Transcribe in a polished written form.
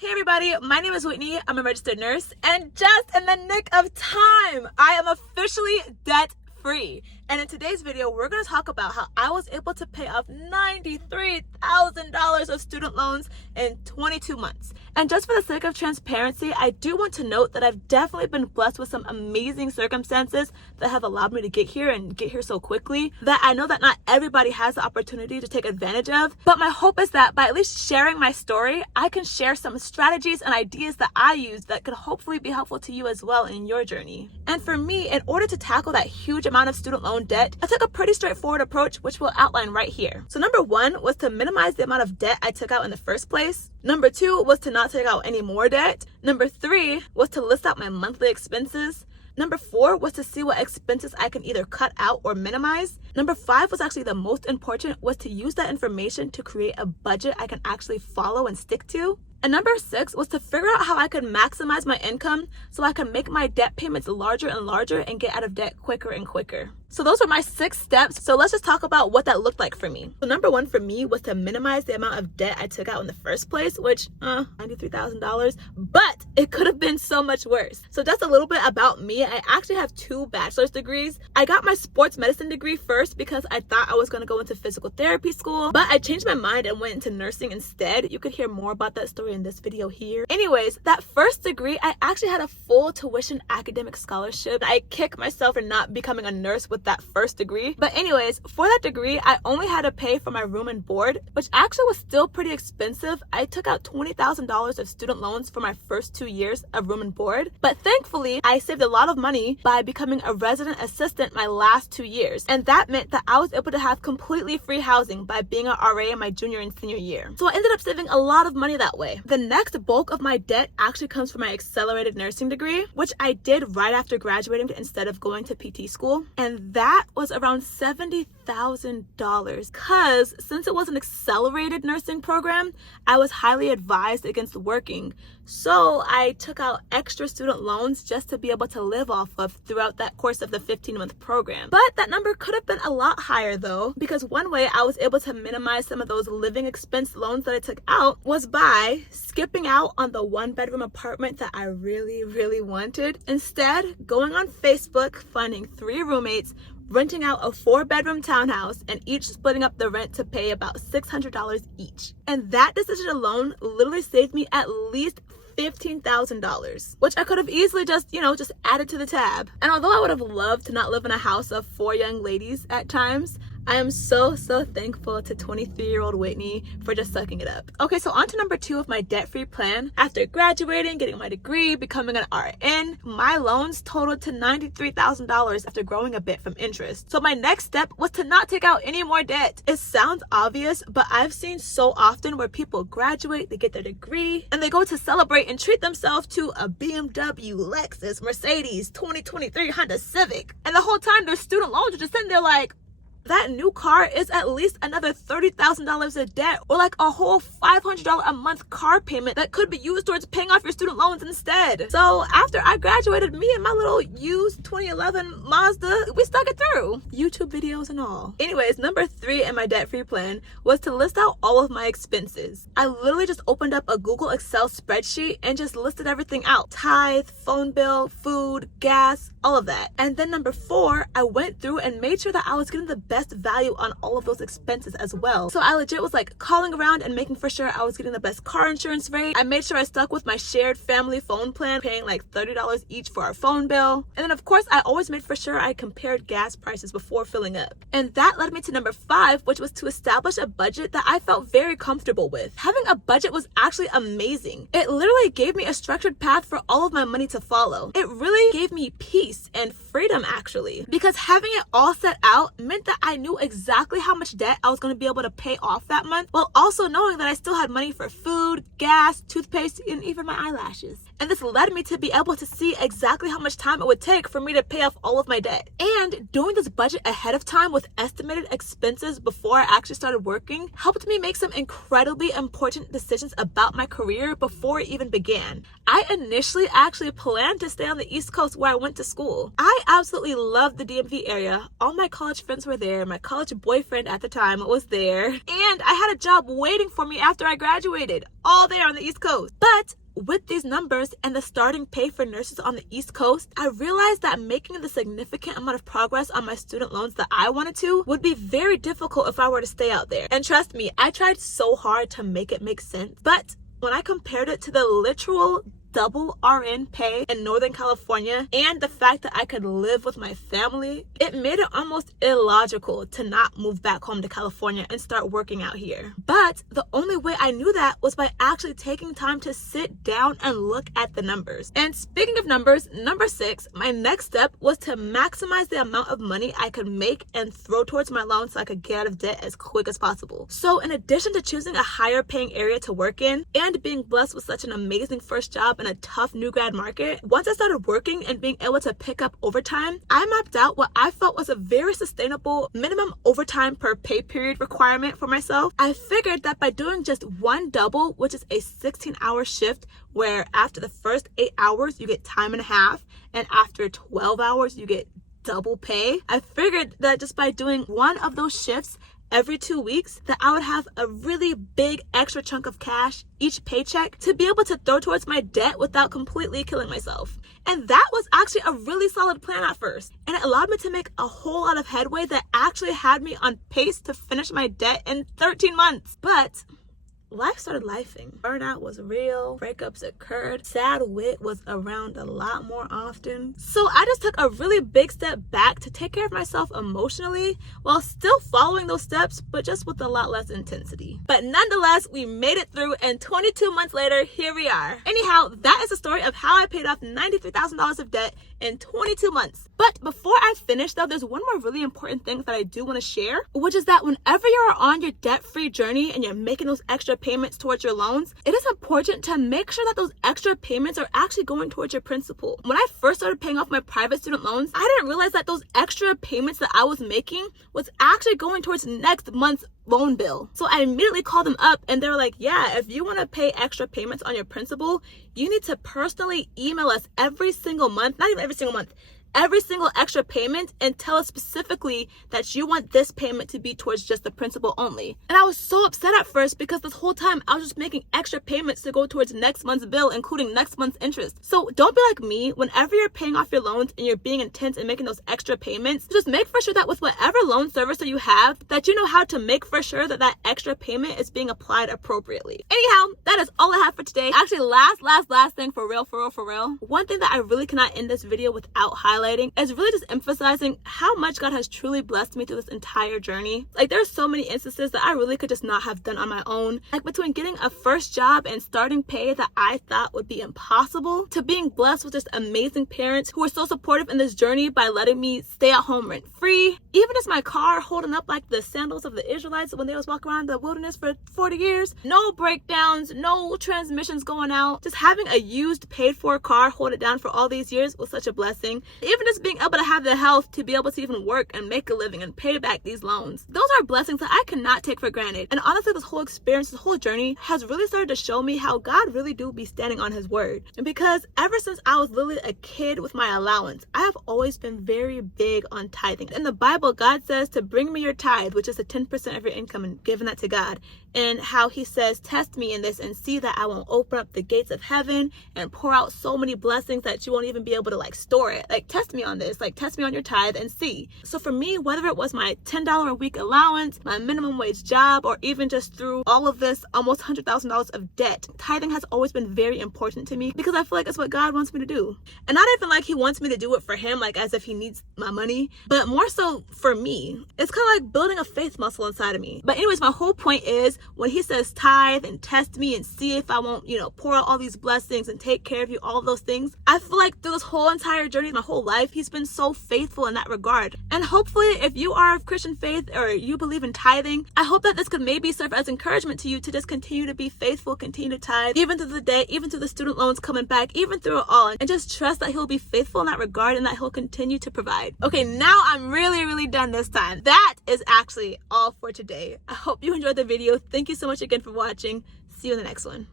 Hey everybody, my name is Whitney. I'm a registered nurse, and just in the nick of time, I am officially debt-free. And in today's video, we're going to talk about how I was able to pay off $93,000 of student loans in 22 months. And just for the sake of transparency, I do want to note that I've definitely been blessed with some amazing circumstances that have allowed me to get here and get here so quickly that I know that not everybody has the opportunity to take advantage of. But my hope is that by at least sharing my story, I can share some strategies and ideas that I use that could hopefully be helpful to you as well in your journey. And for me, in order to tackle that huge amount of student loan debt, I took a pretty straightforward approach, which we'll outline right here. So number one was to minimize the amount of debt I took out in the first place. Number two was to not take out any more debt. Number three was to list out my monthly expenses. Number four was to see what expenses I can either cut out or minimize. Number five was actually the most important, was to use that information to create a budget I can actually follow and stick to. And number six was to figure out how I could maximize my income so I can make my debt payments larger and larger and get out of debt quicker and quicker. So those were my 6 steps. So let's just talk about what that looked like for me. So number one for me was to minimize the amount of debt I took out in the first place, which $93,000, but it could have been so much worse. So just a little bit about me. I actually have 2 bachelor's degrees. I got my sports medicine degree first because I thought I was going to go into physical therapy school, but I changed my mind and went into nursing instead. You could hear more about that story in this video here. Anyways, that first degree, I actually had a full tuition academic scholarship. I kick myself for not becoming a nurse with that first degree. But anyways, for that degree, I only had to pay for my room and board, which actually was still pretty expensive. I took out $20,000 of student loans for my first 2 years of room and board. But thankfully, I saved a lot of money by becoming a resident assistant my last 2 years. And that meant that I was able to have completely free housing by being an RA in my junior and senior year. So I ended up saving a lot of money that way. The next bulk of my debt actually comes from my accelerated nursing degree, which I did right after graduating instead of going to PT school. And that was around $70,000 because since it was an accelerated nursing program, I was highly advised against working. So I took out extra student loans just to be able to live off of throughout that course of the 15-month program. But that number could have been a lot higher though, because one way I was able to minimize some of those living expense loans that I took out was by skipping out on the 1-bedroom apartment that I really wanted. Instead, going on Facebook, finding 3 roommates, renting out a 4-bedroom townhouse, and each splitting up the rent to pay about $600 each. And that decision alone literally saved me at least $15,000, which I could have easily just added to the tab. And although I would have loved to not live in a house of 4 young ladies at times, I am so thankful to 23-year-old Whitney for just sucking it up. Okay, so on to number 2 of my debt-free plan. After graduating, getting my degree, becoming an RN, my loans totaled to $93,000 after growing a bit from interest. So my next step was to not take out any more debt. It sounds obvious, but I've seen so often where people graduate, they get their degree, and they go to celebrate and treat themselves to a BMW, Lexus, Mercedes, 2023 Honda Civic. And the whole time their student loans are just sitting there like, that new car is at least another $30,000 of debt, or like a whole $500 a month car payment that could be used towards paying off your student loans instead. So after I graduated, me and my little used 2011 Mazda, we stuck it through. YouTube videos and all. Anyways, number 3 in my debt-free plan was to list out all of my expenses. I literally just opened up a Google Excel spreadsheet and just listed everything out. Tithe, phone bill, food, gas, all of that. And then number 4, I went through and made sure that I was getting the best value on all of those expenses as well. So I legit was like calling around and making for sure I was getting the best car insurance rate. I made sure I stuck with my shared family phone plan, paying like $30 each for our phone bill. And then of course I always made for sure I compared gas prices before filling up. And that led me to number 5, which was to establish a budget that I felt very comfortable with. Having a budget was actually amazing. It literally gave me a structured path for all of my money to follow. It really gave me peace and freedom actually, because having it all set out meant that I knew exactly how much debt I was going to be able to pay off that month, while also knowing that I still had money for food, gas, toothpaste, and even my eyelashes. And this led me to be able to see exactly how much time it would take for me to pay off all of my debt. And doing this budget ahead of time with estimated expenses before I actually started working helped me make some incredibly important decisions about my career before it even began. I initially actually planned to stay on the East Coast where I went to school. I absolutely loved the DMV area. All my college friends were there. My college boyfriend at the time was there. And I had a job waiting for me after I graduated, all there on the East Coast. But with these numbers and the starting pay for nurses on the East Coast, I realized that making the significant amount of progress on my student loans that I wanted to would be very difficult if I were to stay out there. And trust me, I tried so hard to make it make sense. But when I compared it to the literal double RN pay in Northern California and the fact that I could live with my family, it made it almost illogical to not move back home to California and start working out here. But the only way I knew that was by actually taking time to sit down and look at the numbers. And speaking of numbers, number 6, my next step was to maximize the amount of money I could make and throw towards my loan so I could get out of debt as quick as possible. So in addition to choosing a higher paying area to work in and being blessed with such an amazing first job in a tough new grad market, once I started working and being able to pick up overtime, I mapped out what I felt was a very sustainable minimum overtime per pay period requirement for myself. I figured that by doing just one double, which is a 16-hour shift, where after the first 8 hours you get time and a half, and after 12 hours you get double pay, I figured that just by doing one of those shifts every 2 weeks, that I would have a really big extra chunk of cash each paycheck to be able to throw towards my debt without completely killing myself. And that was actually a really solid plan at first. And it allowed me to make a whole lot of headway that actually had me on pace to finish my debt in 13 months. But life started lifing. Burnout was real, breakups occurred, sad wit was around a lot more often. So I just took a really big step back to take care of myself emotionally while still following those steps, but just with a lot less intensity. But nonetheless, we made it through, and 22 months later, here we are. Anyhow, that is the story of how I paid off $93,000 of debt in 22 months. But before I finish though, there's one more really important thing that I do want to share, which is that whenever you're on your debt-free journey and you're making those extra payments towards your loans, it is important to make sure that those extra payments are actually going towards your principal. When I first started paying off my private student loans, I didn't realize that those extra payments that I was making was actually going towards next month's loan bill. So I immediately called them up and they were like, yeah, if you want to pay extra payments on your principal, you need to personally email us every single month, not even every single month, every single extra payment, and tell us specifically that you want this payment to be towards just the principal only. And I was so upset at first because this whole time I was just making extra payments to go towards next month's bill, including next month's interest. So don't be like me. Whenever you're paying off your loans and you're being intense and making those extra payments, just make for sure that with whatever loan servicer you have, that you know how to make for sure that that extra payment is being applied appropriately. Anyhow, that is all I have for today. Actually, last thing, for real. One thing that I really cannot end this video without highlighting is really just emphasizing how much God has truly blessed me through this entire journey. Like, there's so many instances that I really could just not have done on my own. Like, between getting a first job and starting pay that I thought would be impossible, to being blessed with just amazing parents who were so supportive in this journey by letting me stay at home rent free. Even just my car holding up like the sandals of the Israelites when they was walking around the wilderness for 40 years. No breakdowns, no transmissions going out. Just having a used paid for car hold it down for all these years was such a blessing. Even just being able to have the health to be able to even work and make a living and pay back these loans. Those are blessings that I cannot take for granted. And honestly, this whole experience, this whole journey has really started to show me how God really do be standing on his word. And because ever since I was literally a kid with my allowance, I have always been very big on tithing. In the Bible, God says to bring me your tithe, which is the 10% of your income, and giving that to God. And how he says, test me in this and see that I won't open up the gates of heaven and pour out so many blessings that you won't even be able to like store it. Like, test me on this, like test me on your tithe and see. So for me, whether it was my $10 a week allowance, my minimum wage job, or even just through all of this almost $100,000 of debt, tithing has always been very important to me because I feel like it's what God wants me to do. And not even like he wants me to do it for him, like as if he needs my money, but more so for me. It's kind of like building a faith muscle inside of me. But anyways, my whole point is when he says tithe and test me and see if I won't, pour out all these blessings and take care of you, all of those things, I feel like through this whole entire journey, my whole life, he's been so faithful in that regard. And hopefully, if you are of Christian faith or you believe in tithing, I hope that this could maybe serve as encouragement to you to just continue to be faithful, continue to tithe, even through the day, even through the student loans coming back, even through it all, and just trust that he'll be faithful in that regard and that he'll continue to provide. Okay, now I'm really done this time. That is actually all for today. I hope you enjoyed the video. Thank you so much again for watching. See you in the next one.